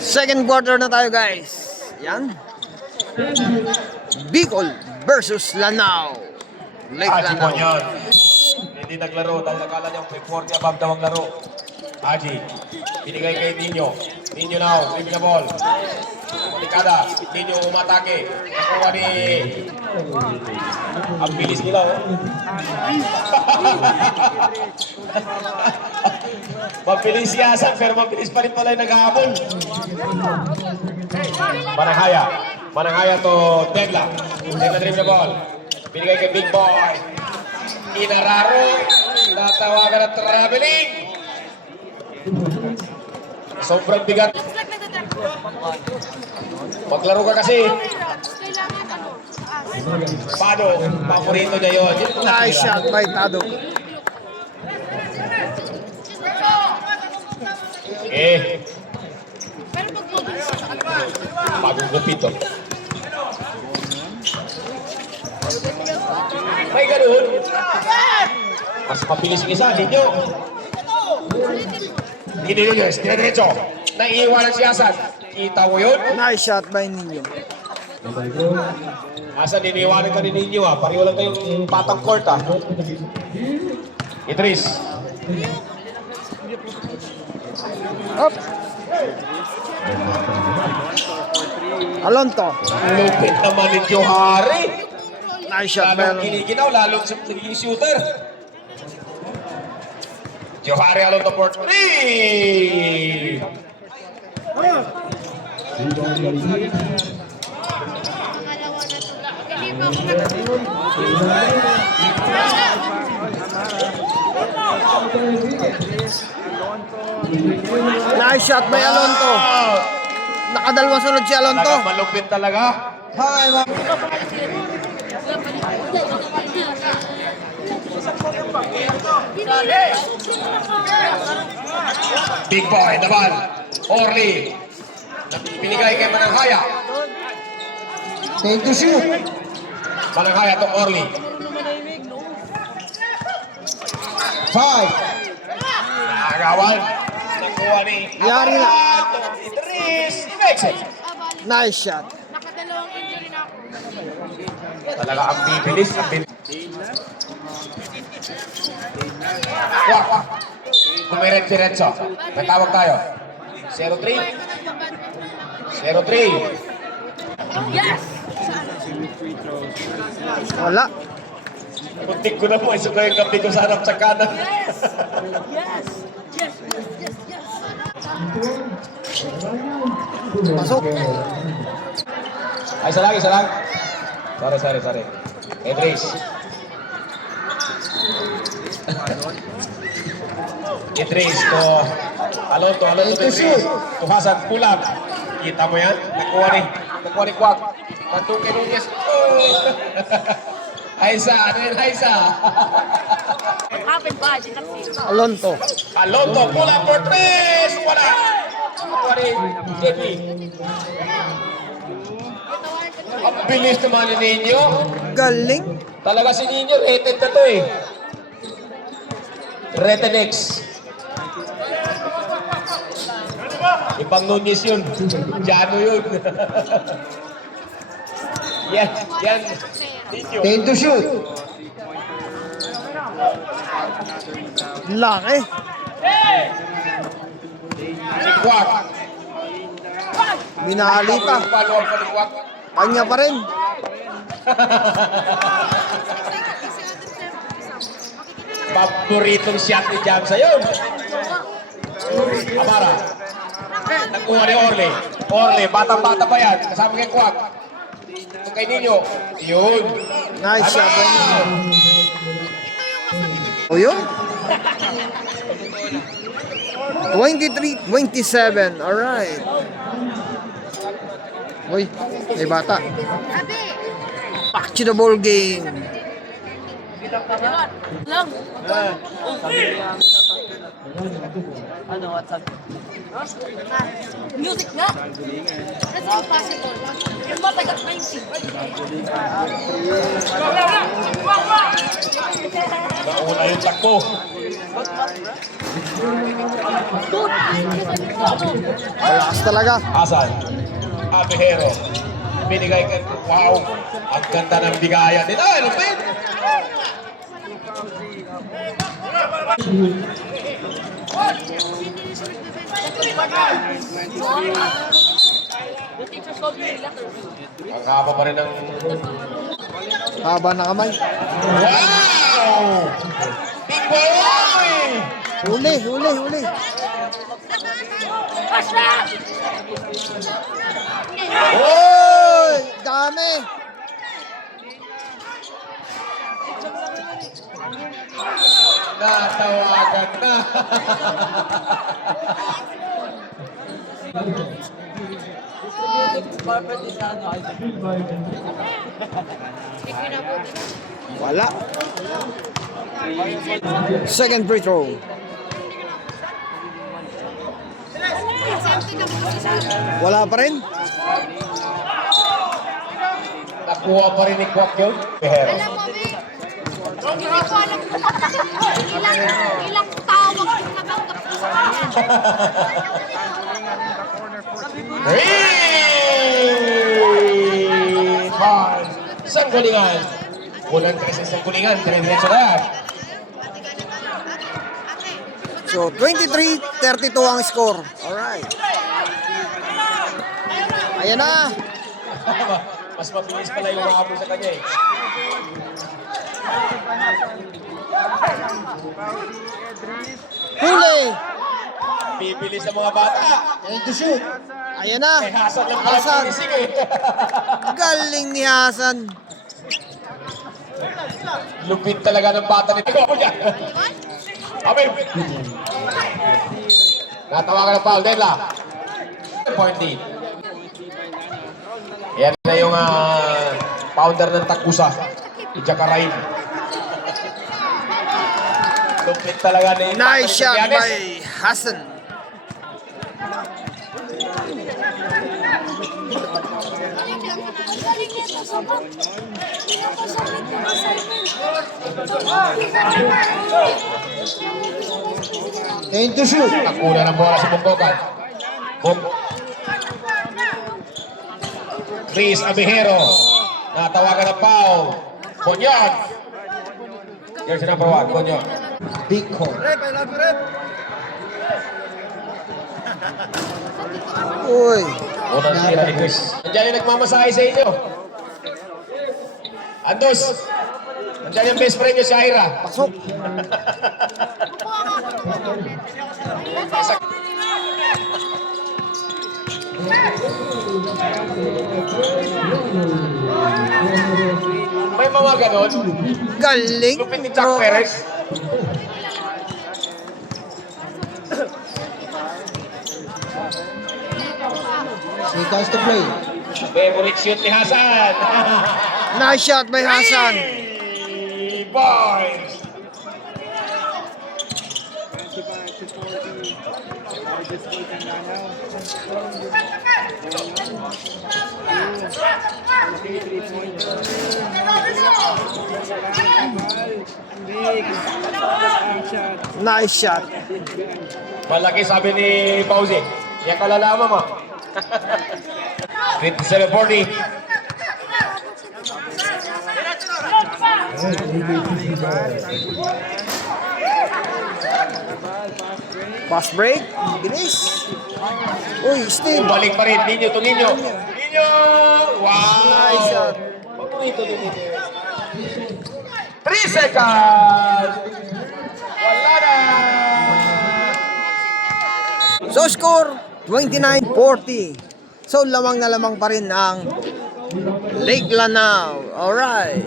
Second quarter na tayo, guys. Yan. Bicol versus Lanao. Lake Haji po Lanao. yun. Hindi naglaro dahil nakala niya 40 above daw ang laro. Haji, binigay kay Nino. Nino now, bring the ball. Malikada, Nino umatake. Nakuha ni... Ang bilis nila, oh. Mabilis si Hasan, pero mabilis pa rin pala yung nag-aabol. Mananghaya to Degla. Degla dribble the ball. Binigay kay Big Boy. Inararo. Natawagan na traveling. Sobrang bigat. Maglaro ka kasi. Pado, paborito niya yun. Nice shot by Tado. Bagong gupito. May ganun. Mas mabilis yung isa, Nino. Nino yun, diretso. Naiiwanan si Hasan. Kita mo yun? Nice shot by Nino. Hasan, iniiwanan ka ni Nino ha. Pareho lang kayong patang court ha. Idris. Up. Alonto. Lupit naman ni Johari. Nice shot by Lalong Alonto. giniginaw, lalong naging shooter. Johari Alonto for 3. Nice shot by Alonto. Nakadalawang sunod si Alonto. Malupit talaga. Hi, ma'am. Big boy, naman. Orly. Pinigay kay Mananghaya. Take to shoot. Mananghaya to Orly. 5. Nakagawan. Nakuha ni Yari na. Idris. He makes it. Nice shot. Nakadalawang injury na ako. Talaga ang bibilis. Ang bibilis. Wak. Kumiret-diretso. May tawag tayo. 0-3. 0-3. Yes! Wala. Puntik ko na po. Isa ko yung gabi ko sa harap sa kanan. Yes! Yes! Yes! Yes! Yes! Pasok. Ay, isa lang. Sorry. Idris. Idris to Alonto to Idris. To Hasan, pull-up. Kita mo yan? Nakuha ni Kwak. Mantukin Nunez. Haisa, ano yun, Haisa? Happened ba? Did not see. Alonto. Alonto, pull up for 3. Wala. Nakuha ni JP. Ang bilis naman ni Nino. Galing. Talaga si Nino, rated na to eh. Rated X. Ibang Nunez yun. Jano yun. yan. Nino. Take to shoot. Laki. Si Kwak. Binali pa. Follow-up pa ni Kwak. Kanya pa rin. Paboritong shot ni Jamsa yun. Amara. Nakuha ni Orly. Batang-bata pa yan. Kasama kay Kwak. Ito kay Nino. Yun. Nice shot. Amen! O yun? 23-27. Alright. Uy, may bata. Back to the ball game. Lang. Ano, WhatsApp? Music nga. That's impossible. Yung mga taga-20. Nauna yung takbo. Malakas talaga. Hasan. Abihero. Binigay kay... Wow! Ang ganda ng bigayan nila. Lupit! Ang haba pa rin ng... Haba na kamay. Wow! Big boy! Huli, huli, huli. Oy! Dami! Natawagan na. Wala. Second free throw. Wala pa rin. Nakuha pa rin ni Kwak yun. Pero, Alam mo, Be, hindi ko alam kung ilang tawag yung natanggap ko sa kanya. Ball. Sanggulingan. Kulang 3 sa sanggulingan. Diretso na. So, 23-32 ang score. Alright. Ayan na. Mas mabilis pala yung mahabol sa kanya eh. Huli. Bibilis sa mga bata. And to shoot. Ayan na. Eh, Hasan lang pala Hasan. pinising eh. Galing ni Hasan. Lupit talaga ng bata nito. Amin. Natawagan ng foul. Dela. Point lead. Yan na yung founder ng Takusa. Ijakaray. Lupit talaga ni Nice shot by Hasan. And to shoot. Nakuna ng bola sa Bungkokan. Chris Abihero. Natawagan ng foul. Konyon. Jersey number 1, Konyon. Biko. Uy. Unang tira ni Chris. Nandiyan yung nagmamasahe sa inyo. Andos. Nandiyan yung best friend nyo si Ira. Pasok. May mga ganon. Galing. Lupit ni Chuck Perez. Seconds to play. Favorite shoot ni Hasan. Nice shot by Hasan. Hey, boys. Nice shot. Malaki sabi ni Pauzi. Yan kalalaman mo. 57-40. Pass break. Bilis. Uy, Steve. Balik pa rin. Ninyo to Ninyo. Ninyo! Wow! Nice shot. Huwag mo ito Ninyo. 3 seconds! Wala na! So score 29-40. So lamang na lamang pa rin ang Lake Lanao. Alright.